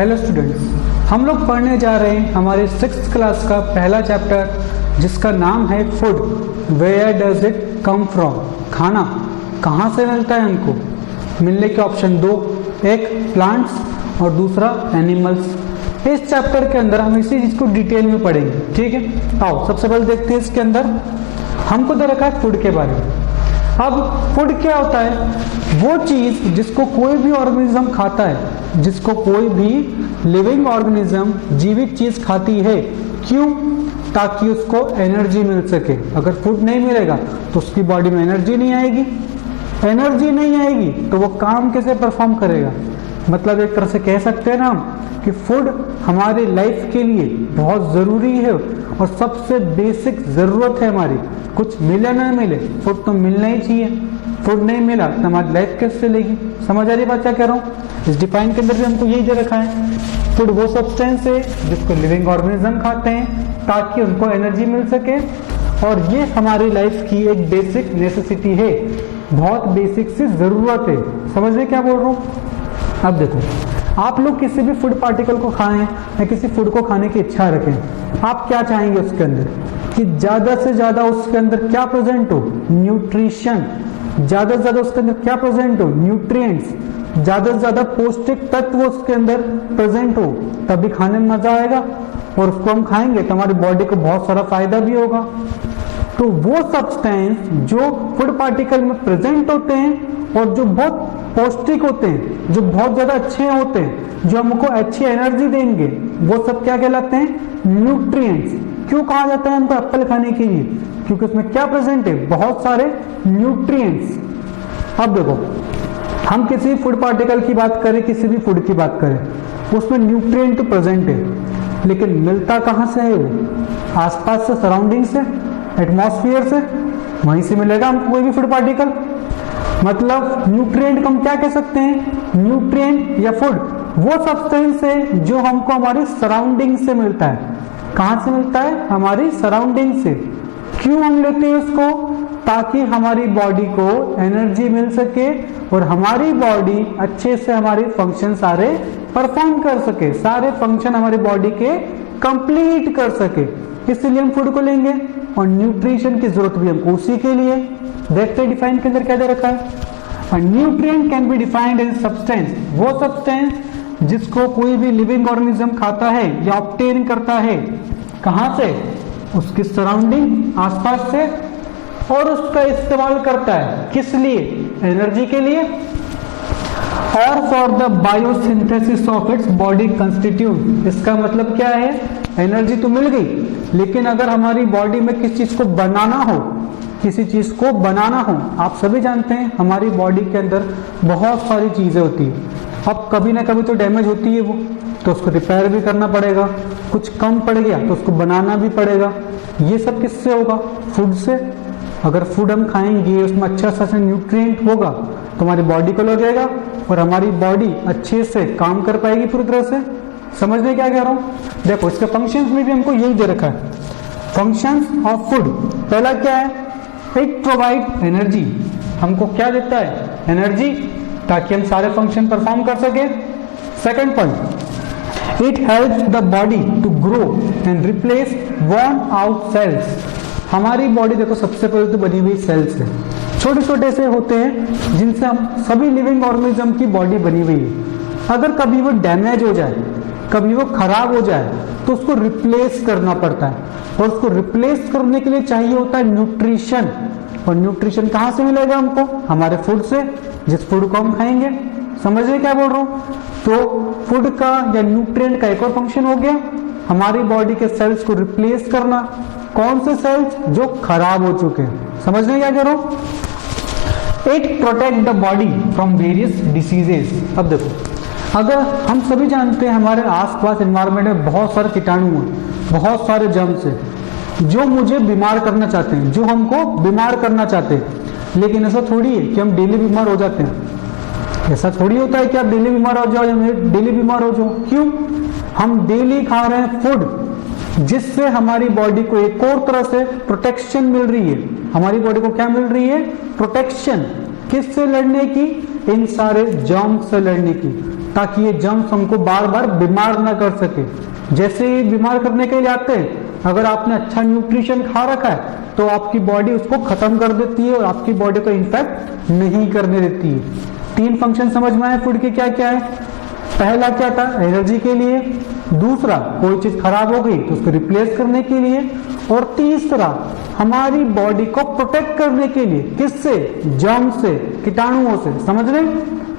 Hello students, हम लोग पढ़ने जा रहे हैं हमारे 6th क्लास का पहला चैप्टर जिसका नाम है food. Where does it come from? खाना कहाँ से मिलता है हमको? मिलने के ऑप्शन दो, एक प्लांट्स और दूसरा एनिमल्स। इस चैप्टर के अंदर हम इसी चीज़ को डिटेल में पढ़ेंगे, ठीक है। आओ सबसे पहले देखते हैं इसके अंदर हमको दे रखा है फूड के बारे में। अब फूड क्या होता है? वो चीज़ जिसको कोई भी ऑर्गेनिज्म खाता है, जिसको कोई भी लिविंग ऑर्गेनिज्म जीवित चीज़ खाती है। क्यों? ताकि उसको एनर्जी मिल सके। अगर फूड नहीं मिलेगा तो उसकी बॉडी में एनर्जी नहीं आएगी। एनर्जी नहीं आएगी तो वो काम कैसे परफॉर्म करेगा? मतलब एक तरह से कह सकते हैं ना हम कि फूड हमारी लाइफ के लिए बहुत ज़रूरी है और सबसे बेसिक ज़रूरत है हमारी। कुछ मिले ना मिले, फूड तो मिलना ही चाहिए। फूड नहीं मिला तो हमारी लाइफ कैसे चलेगी? समझ आ रही बात क्या कह रहा हूँ? इस डिफाइन के अंदर भी हमको यही दे रखा है। फूड वो सब्सटेंस है जिसको लिविंग ऑर्गेनिज्म खाते हैं ताकि उनको एनर्जी मिल सके, और ये हमारी लाइफ की एक बेसिक नेसेसिटी है, बहुत बेसिक सी ज़रूरत है। समझ रहे क्या बोल रहा हूँ? अब देखो, आप लोग किसी भी फूड पार्टिकल को खाएं या किसी फूड को खाने की इच्छा रखें, आप क्या चाहेंगे उसके अंदर? कि ज़्यादा से ज़्यादा उसके अंदर क्या प्रेजेंट हो? न्यूट्रिशन। ज़्यादा से ज़्यादा उसके अंदर क्या प्रेजेंट हो? न्यूट्रिएंट्स। ज़्यादा से ज़्यादा पौष्टिक तत्व उसके अंदर प्रेजेंट हो, तभी खाने में मज़ा आएगा। और उसको हम खाएंगे तो हमारी बॉडी को बहुत सारा फायदा भी होगा। तो वो सब्सटेंस जो फूड पार्टिकल में प्रेजेंट होते हैं और जो बहुत पौष्टिक होते हैं, जो बहुत ज़्यादा अच्छे होते हैं, जो हमको अच्छी एनर्जी देंगे, वो सब क्या कहलाते हैं? न्यूट्रिएंट्स। क्यों कहा जाता है हमको एप्पल खाने के लिए? क्योंकि उसमें क्या प्रेजेंट है? बहुत सारे न्यूट्रिएंट्स। अब देखो, हम किसी फूड पार्टिकल की बात करें, किसी भी फूड की बात करें, उसमें न्यूट्रिएंट तो प्रेजेंट है, लेकिन मिलता कहाँ से है? वो आसपास से, सराउंडिंग से, एटमॉस्फेयर से, वहीं से मिलेगा हमको कोई भी फूड पार्टिकल। मतलब न्यूट्रिएंट को हम क्या कह सकते हैं? न्यूट्रिएंट या फूड वो सब्सटेंस है जो हमको हमारी सराउंडिंग से मिलता है। कहाँ से मिलता है? हमारी सराउंडिंग से। क्यों हम लेते हैं उसको? ताकि हमारी बॉडी को एनर्जी मिल सके और हमारी बॉडी अच्छे से हमारे फंक्शन सारे परफॉर्म कर सके, सारे फंक्शन हमारी बॉडी के कंप्लीट कर सके। इसलिए हम फूड को लेंगे, और न्यूट्रिशन की जरूरत भी हमको उसी के लिए। देखते डिफाइन के अंदर क्या दे रखा है? Nutrient can be defined as substance, वो सब्सटेंस जिसको कोई भी लिविंग ऑर्गेनिज्म खाता है या ऑब्टेन करता है। कहाँ से? उसकी सराउंडिंग, आसपास से, और उसका इस्तेमाल करता है किस लिए? एनर्जी के लिए, और for the biosynthesis of its body constitute. इसका मतलब क्या है? एनर्जी तो मिल गई, लेकिन अगर हमारी बॉडी में किसी चीज को बनाना हो, किसी चीज को बनाना हो, आप सभी जानते हैं हमारी बॉडी के अंदर बहुत सारी चीजें होती है। अब कभी ना कभी तो डैमेज होती है वो, तो उसको रिपेयर भी करना पड़ेगा। कुछ कम पड़ गया तो उसको बनाना भी पड़ेगा। ये सब किससे होगा? फूड से। अगर फूड हम खाएंगे, उसमें अच्छा सा न्यूट्रिएंट होगा तो हमारी बॉडी को लगेगा और हमारी बॉडी अच्छे से काम कर पाएगी पूरी तरह से। समझने क्या कह रहा हूँ? देखो, इसके फंक्शंस में भी हमको यही दे रखा है। फंक्शंस ऑफ फूड, पहला क्या है? It provide energy. हमको क्या देता है? एनर्जी, ताकि हम सारे फंक्शन परफॉर्म कर सके। Second point, it helps the body to grow and replace worn out cells. हमारी बॉडी देखो सबसे पहले तो बनी हुई सेल्स है, छोटे छोटे से होते हैं जिनसे हम सभी लिविंग ऑर्गेनिज्म की बॉडी बनी हुई है। अगर कभी वो डैमेज हो जाए, कभी वो खराब हो जाए, तो उसको रिप्लेस करना पड़ता है, और उसको रिप्लेस करने के लिए चाहिए होता है न्यूट्रिशन। और न्यूट्रिशन कहाँ से मिलेगा हमको? हमारे फूड से, जिस फूड को हम खाएंगे। समझ रहे क्या बोल रहा हूँ? तो फूड का या न्यूट्रिएंट का एक और फंक्शन हो गया, हमारी बॉडी के सेल्स को रिप्लेस करना। कौन से सेल्स? जो खराब हो चुके हैं। समझ रहे क्या कह रहा हूँ? It protect the body from various diseases. अब देखो, अगर हम सभी जानते हैं हमारे आसपास एनवायरनमेंट में बहुत सारे कीटाणु हैं, बहुत सारे जर्म्स हैं जो मुझे बीमार करना चाहते हैं, जो हमको बीमार करना चाहते हैं। लेकिन ऐसा थोड़ी है कि हम डेली बीमार हो जाते हैं। ऐसा थोड़ी होता है कि आप डेली बीमार हो जाओ या डेली बीमार हो जाओ। क्यों? हम डेली खा रहे हैं फूड जिससे हमारी बॉडी को एक और तरह से प्रोटेक्शन मिल रही है। हमारी बॉडी को क्या मिल रही है? प्रोटेक्शन। किससे लड़ने की? इन सारे जर्म्स से लड़ने की। ताकि ये जर्म्स हमको बार बार बीमार ना कर सके। जैसे ही बीमार करने के लिए आते हैं, अगर आपने अच्छा न्यूट्रिशन खा रखा है तो आपकी बॉडी उसको खत्म कर देती है और आपकी बॉडी को इन्फेक्ट नहीं करने देती है। 3 फंक्शन समझ में आए फूड के क्या क्या है। पहला क्या था, एनर्जी के लिए। दूसरा, कोई चीज खराब हो गई तो उसको रिप्लेस करने के लिए। और तीसरा, हमारी बॉडी को प्रोटेक्ट करने के लिए। किससे? जर्म से, कीटाणुओं से। समझ रहे?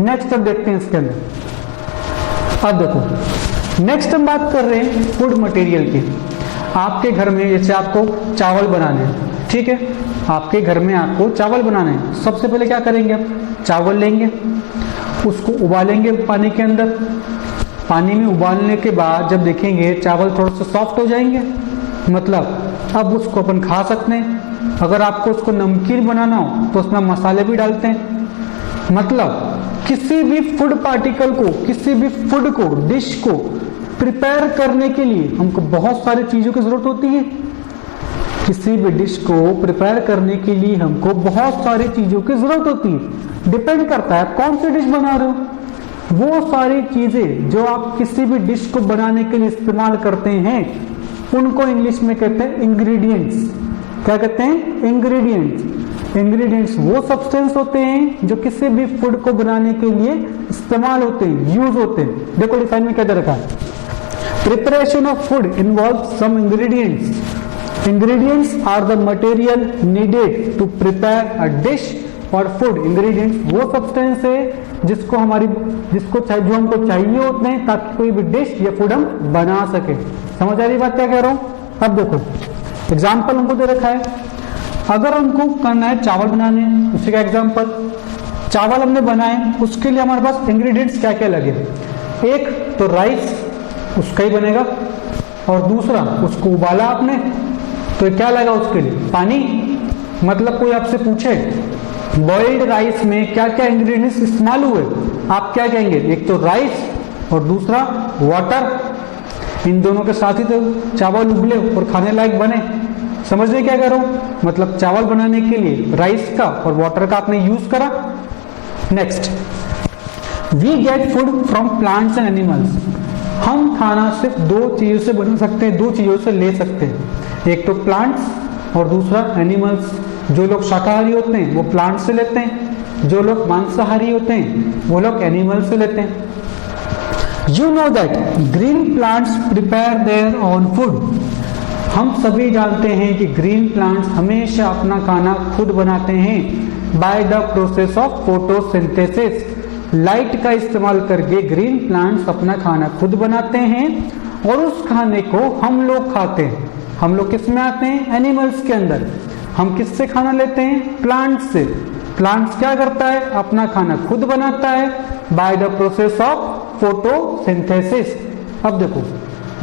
नेक्स्ट अब देखते हैं इसके अंदर। अब देखो, नेक्स्ट हम बात कर रहे हैं फूड मटेरियल की। आपके घर में जैसे आपको चावल बनाने हैं, ठीक है, आपके घर में आपको चावल बनाने हैं। सबसे पहले क्या करेंगे, आप चावल लेंगे, उसको उबालेंगे पानी के अंदर। पानी में उबालने के बाद जब देखेंगे चावल थोड़ा सा सॉफ्ट हो जाएंगे, मतलब अब उसको अपन खा सकते हैं। अगर आपको उसको नमकीन बनाना हो तो उसमें मसाले भी डालते हैं। मतलब किसी भी फूड पार्टिकल को, किसी भी फूड को, डिश को प्रिपेयर करने के लिए हमको बहुत सारी चीजों की जरूरत होती है। किसी भी डिश को प्रिपेयर करने के लिए हमको बहुत सारी चीजों की जरूरत होती है। डिपेंड करता है कौन सी डिश बना रहे हो। वो सारी चीजें जो आप किसी भी डिश को बनाने के लिए इस्तेमाल करते हैं, उनको इंग्लिश में कहते हैं इंग्रेडिएंट्स। क्या कहते हैं? इंग्रेडिएंट्स। इंग्रेडिएंट्स वो सब्सटेंस होते हैं जो किसी भी फूड को बनाने के लिए इस्तेमाल होते हैं, यूज होते हैं। देखो डिफाइन में क्या दे रखा है, preparation of food involves some ingredients. Ingredients are the material needed to prepare a dish or food. Ingredients वो सब्सटेंस है जिसको जो हमको चाहिए होते हैं ताकि कोई भी डिश या फूड हम बना सके। समझ आ रही बात क्या कह रहा हूँ? अब देखो एग्जाम्पल हमको दे रखा है। अगर हमको करना है चावल बनाने, उसी का एग्जाम्पल, चावल हमने बनाए, उसके लिए हमारे पास इंग्रेडिएंट्स क्या क्या लगे। एक तो राइस, उसका ही बनेगा, और दूसरा उसको उबाला आपने तो क्या लगा उसके लिए? पानी। मतलब कोई आपसे पूछे बॉइल्ड राइस में क्या क्या इंग्रेडिएंट्स इस्तेमाल हुए, आप क्या कहेंगे? एक तो राइस और दूसरा वाटर। इन दोनों के साथ ही तो चावल उबले और खाने लायक बने। समझ रहे क्या कह रहा हूं? मतलब चावल बनाने के लिए राइस का और वाटर का आपने यूज करा। Next, we get food from plants and animals. हम खाना सिर्फ 2 चीजों से बना सकते हैं, 2 चीजों से ले सकते हैं। एक तो प्लांट्स और दूसरा एनिमल्स। जो लोग शाकाहारी होते हैं वो प्लांट्स से लेते हैं, जो लोग मांसाहारी होते हैं वो लोग एनिमल्स से लेते हैं। You know that green plants prepare their own food. हम सभी जानते हैं कि ग्रीन प्लांट्स हमेशा अपना खाना खुद बनाते हैं by the process of photosynthesis. Light का इस्तेमाल करके ग्रीन प्लांट्स अपना खाना खुद बनाते हैं और उस खाने को हम लोग खाते हैं। हम लोग किस में आते हैं? एनिमल्स के अंदर। हम किससे खाना लेते हैं? प्लांट्स से। प्लांट्स क्या करता है? अपना खाना खुद बनाता है by the process of photosynthesis. अब देखो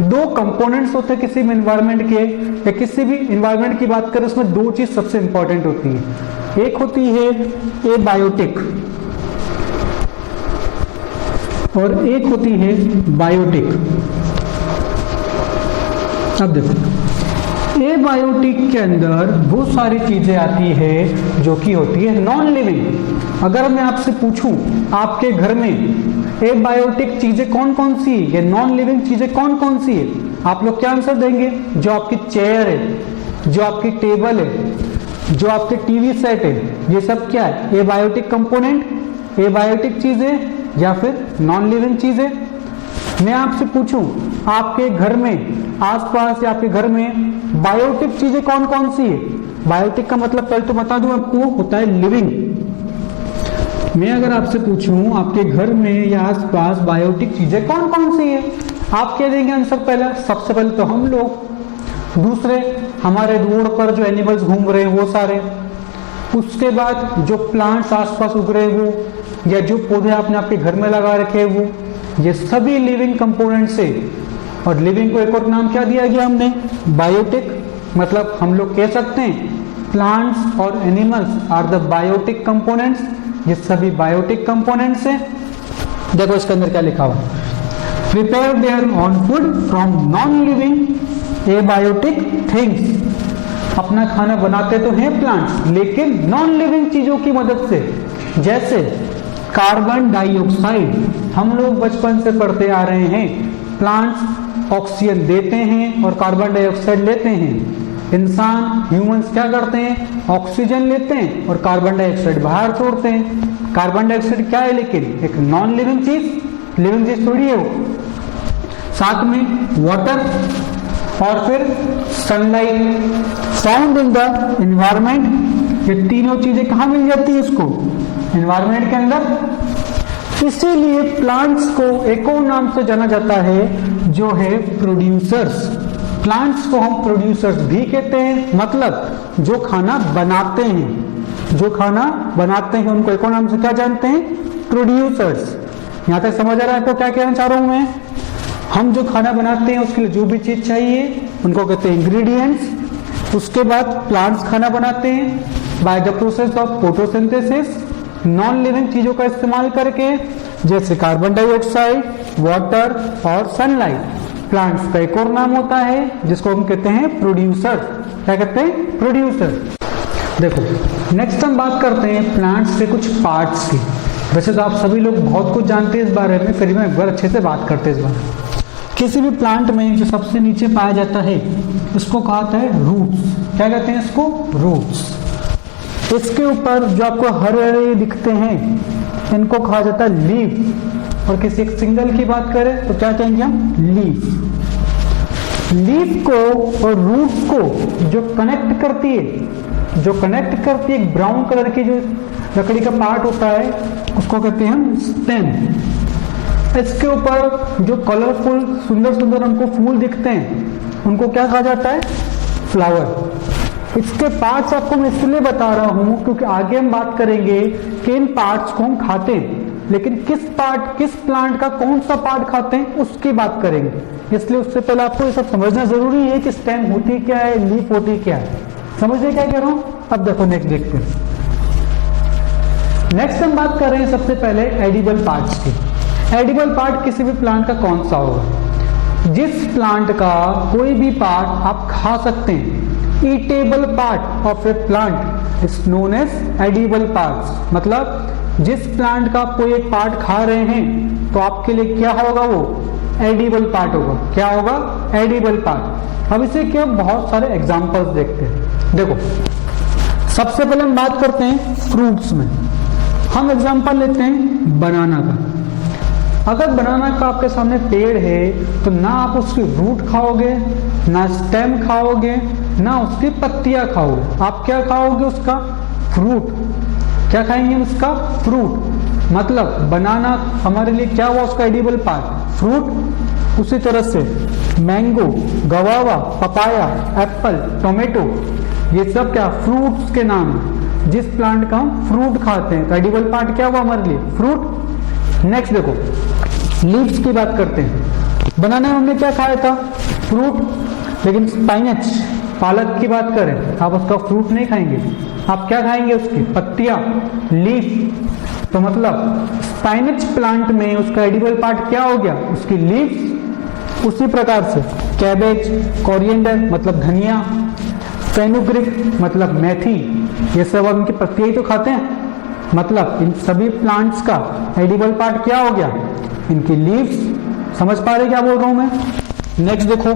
2 कंपोनेंट्स होते हैं किसी भी एनवायरनमेंट के, या किसी भी एनवायरनमेंट की बात करें उसमें 2 चीज सबसे इंपॉर्टेंट होती है। एक होती है एबायोटिक और एक होती है बायोटिक। अब देखो एबायोटिक के अंदर वो सारी चीजें आती है जो कि होती है नॉन लिविंग। अगर मैं आपसे पूछूं आपके घर में एबायोटिक चीजें कौन कौन सी है, या नॉन लिविंग चीजें कौन कौन सी है, आप लोग क्या आंसर देंगे? जो आपकी चेयर है, जो आपकी टेबल है, जो आपके टीवी सेट है, ये सब क्या है? एबायोटिक कंपोनेंट, एबायोटिक चीजें या फिर नॉन लिविंग चीजें। मैं आपसे पूछूं आपके घर में आसपास या आपके घर में बायोटिक चीजें कौन कौन सी है? बायोटिक का मतलब पहले तो बता दूं आपको, होता है लिविंग। मैं अगर आपसे पूछूं आपके घर में या आसपास बायोटिक चीजें कौन कौन सी है, आप क्या देंगे आंसर? पहला, सबसे पहले तो हम लोग, दूसरे हमारे रोड पर जो एनिमल्स घूम रहे हैं वो सारे, उसके बाद जो प्लांट्स आसपास उग रहे हैं वो, या जो पौधे आपने आपके घर में लगा रखे हैं वो, ये सभी लिविंग कंपोनेंट्स है। और लिविंग को एक और नाम क्या दिया गया हमने? बायोटिक। मतलब हम लोग कह सकते हैं प्लांट्स और animals are the biotic components. ये सभी बायोटिक कंपोनेंट्स हैं। देखो इसके अंदर क्या लिखा हुआ, prepare their own food from non living abiotic things. अपना खाना बनाते तो हैं प्लांट्स, लेकिन नॉन लिविंग चीजों की मदद से, जैसे कार्बन डाइऑक्साइड हम लोग बचपन से पढ़ते आ रहे हैं, प्लांट्स ऑक्सीजन देते हैं और कार्बन डाइऑक्साइड लेते हैं। इंसान ह्यूमंस क्या करते हैं, ऑक्सीजन लेते हैं और कार्बन डाइऑक्साइड बाहर छोड़ते हैं। कार्बन डाइऑक्साइड क्या है लेकिन, एक नॉन लिविंग चीज, लिविंग चीज थोड़ी है वो। साथ में वाटर और फिर sunlight found in the environment. ये तीनों चीजें कहाँ मिल जाती है इसको, एनवायरमेंट के अंदर। इसीलिए प्लांट्स को एक और नाम से जाना जाता है जो है प्रोड्यूसर्स। प्लांट्स को हम प्रोड्यूसर्स भी कहते हैं, मतलब जो खाना बनाते हैं, जो खाना बनाते हैं उनको एक और नाम से क्या जानते हैं, प्रोड्यूसर्स। यहां तक समझ आ रहा है आपको क्या कहना चाह रहा हूं मैं। हम जो खाना बनाते हैं उसके लिए जो भी चीज चाहिए उनको कहते हैं इंग्रेडिएंट्स। उसके बाद प्लांट्स खाना बनाते हैं by the process of photosynthesis, non living चीजों का इस्तेमाल करके, जैसे कार्बन डाइऑक्साइड, वाटर और सनलाइट। प्लांट्स का एक और नाम होता है जिसको हम कहते हैं प्रोड्यूसर। क्या कहते हैं, प्रोड्यूसर। देखो नेक्स्ट हम बात करते हैं प्लांट्स के कुछ पार्ट्स की। वैसे तो आप सभी लोग बहुत कुछ जानते हैं इस बारे में, फिर भी मैं एक बार अच्छे से बात करते हैं इस बारे में। किसी भी प्लांट में जो सबसे नीचे पाया जाता है इसको कहते हैं रूट्स। क्या कहते हैं इसको, रूट्स। इसके ऊपर जो आपको हरे हरे दिखते हैं इनको कहा जाता है लीफ। और किसी एक सिंगल की बात करें तो क्या कहेंगे हम, लीफ। लीफ को और रूट्स को जो कनेक्ट करती है, एक ब्राउन कलर की जो लकड़ी का पार्ट होता है उसको कहते हैं हम स्टेम। इसके ऊपर जो कलरफुल सुंदर सुंदर हमको फूल दिखते हैं उनको क्या कहा जाता है, फ्लावर। इसके पार्ट्स आपको मैं इसलिए बता रहा हूं क्योंकि आगे हम बात करेंगे कि इन पार्ट्स को हम खाते हैं, लेकिन किस प्लांट का कौन सा पार्ट खाते हैं उसकी बात करेंगे। इसलिए उससे पहले आपको ये सब समझना जरूरी है कि स्टेम होती क्या है, लीफ होती क्या है। समझिए क्या कह रहा हूं। अब देखो नेक्स्ट देखते हैं। नेक्स्ट हम बात कर रहे हैं सबसे पहले एडिबल पार्ट्स की। एडिबल पार्ट किसी भी प्लांट का कौन सा होगा, जिस प्लांट का कोई भी पार्ट आप खा सकते हैं। Eatable part of a plant is known as edible parts. मतलब जिस प्लांट का आप कोई एक पार्ट खा रहे हैं तो आपके लिए क्या होगा, वो एडिबल पार्ट होगा। क्या होगा, एडिबल पार्ट। अब इसे क्या बहुत सारे एग्जांपल्स देखते हैं। देखो सबसे पहले हम बात करते हैं फ्रूट्स में। हम एग्जांपल लेते हैं बनाना का। अगर बनाना का आपके सामने पेड़ है तो ना आप उसकी रूट खाओगे, ना स्टेम खाओगे, ना उसकी पत्तियां खाओगे। आप क्या खाओगे, उसका फ्रूट। क्या खाएंगे, उसका फ्रूट। मतलब बनाना हमारे लिए क्या हुआ, उसका एडिबल पार्ट, फ्रूट। उसी तरह से मैंगो, गवावा, पपाया, एप्पल, टोमेटो, ये सब क्या फ्रूट्स के नाम है। जिस प्लांट का हम फ्रूट खाते हैं तो एडिबल पार्ट क्या हुआ हमारे लिए, फ्रूट। नेक्स्ट देखो लीव्स की बात करते हैं। बनाना में हमने क्या खाया था, फ्रूट। लेकिन स्पाइनच, पालक की बात करें, आप उसका फ्रूट नहीं खाएंगे, आप क्या खाएंगे, उसकी पत्तियां, लीफ। तो मतलब स्पाइनच प्लांट में उसका एडिबल पार्ट क्या हो गया, उसकी लीव्स। उसी प्रकार से कैबेज, कोरिएंडर मतलब धनिया, फेनुग्रीक मतलब मेथी, ये सब उनकी पत्तियां ही तो खाते हैं। मतलब इन सभी प्लांट्स का एडिबल पार्ट क्या हो गया, इनकी लीव्स। समझ पा रहे क्या बोल रहा हूं मैं। नेक्स्ट देखो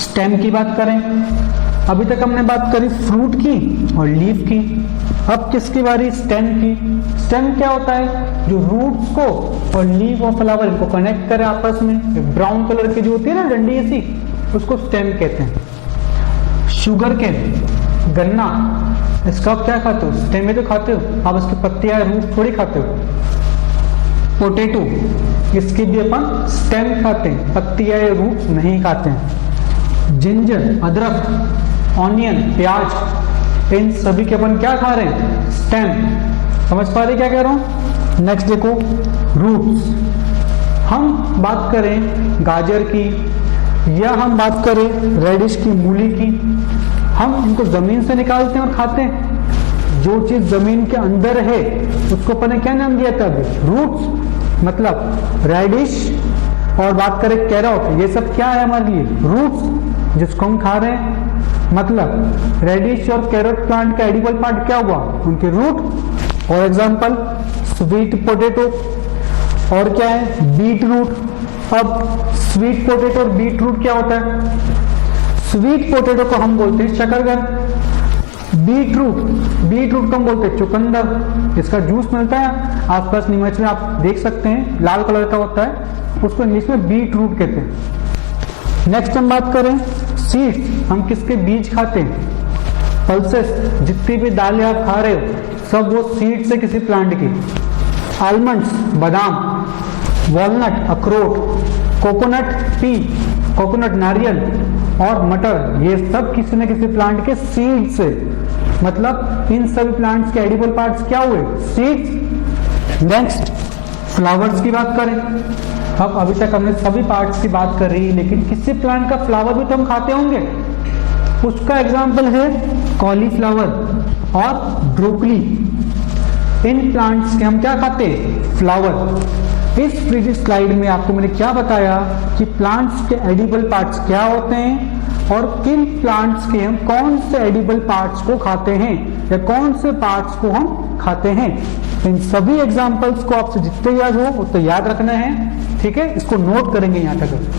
स्टेम की बात करें। अभी तक हमने बात करी फ्रूट की और लीफ की। अब किसकी बारी, स्टेम की। स्टेम क्या होता है, जो रूट्स को और लीफ और फ्लावर इनको कनेक्ट करे आपस में। ब्राउन कलर की जो होती है ना डंडी ऐसी, उसको स्टेम कहते हैं। शुगर केन, गन्ना, इसका आप क्या खाते हो, स्टेम में तो खाते हो, आप इसकी पत्तियां रूट थोड़ी खाते हो। पोटैटो, इसकी भी अपन स्टेम खाते हैं, पत्तियां या रूट्स नहीं खाते हैं। जिंजर, अदरक, ऑनियन, प्याज, इन सभी के अपन क्या खा रहे हैं, स्टेम। समझ पा रहे क्या कह रहा हूं। नेक्स्ट देखो रूट्स। हम बात करें गाजर की या हम बात करें रेडिश की, मूली की, हम इनको जमीन से निकालते हैं और खाते हैं। जो चीज जमीन के अंदर है उसको अपन ने क्या नाम दिया था अभी, रूट्स। मतलब रेडिश और बात करें कैरोट, ये सब क्या है हमारे लिए, रूट्स जिसको हम खा रहे हैं। मतलब रेडिश और कैरोट प्लांट का एडिबल पार्ट क्या हुआ, उनके रूट। और एग्जांपल स्वीट पोटैटो, और क्या है, बीट रूट। अब स्वीट पोटैटो और बीट रूट क्या होता है? स्वीट पोटैटो को हम बोलते हैं शकरकंद, बीट रूट को हम बोलते हैं चुकंदर। इसका जूस मिलता है आसपास नीमच में, आप देख सकते हैं, लाल कलर का होता है, उसको इंग्लिश में बीट रूट कहते हैं। नेक्स्ट हम बात करें सीड्स, हम किसके बीज खाते हैं? पल्सेस, जितनी भी दालें आप खा रहे हो सब वो सीड से किसी प्लांट की। आलमंड्स, बादाम, वॉलनट, अखरोट, कोकोनट, पी, कोकोनट नारियल और मटर, ये सब किसी न किसी प्लांट के सीड से। मतलब इन सभी प्लांट्स के एडिबल पार्ट्स क्या हुए? सीड्स। नेक्स्ट फ्लावर्स की बात करें। अब अभी तक हमने सभी पार्ट्स की बात कर रही, लेकिन किसी प्लांट का फ्लावर भी तो हम खाते होंगे। उसका एग्जाम्पल है कॉलीफ्लावर और ब्रोकली। इन प्लांट्स के हम क्या खाते हैं? फ्लावर। इस प्रीवियस स्लाइड में आपको मैंने क्या बताया कि प्लांट्स के एडिबल पार्ट्स क्या होते हैं और किन प्लांट्स के हम कौन से एडिबल पार्ट्स को खाते हैं या कौन से पार्ट्स को हम खाते हैं। इन सभी एग्जाम्पल्स को आपसे जितने याद हो उतने याद रखना है, ठीक है? इसको नोट करेंगे यहाँ तक।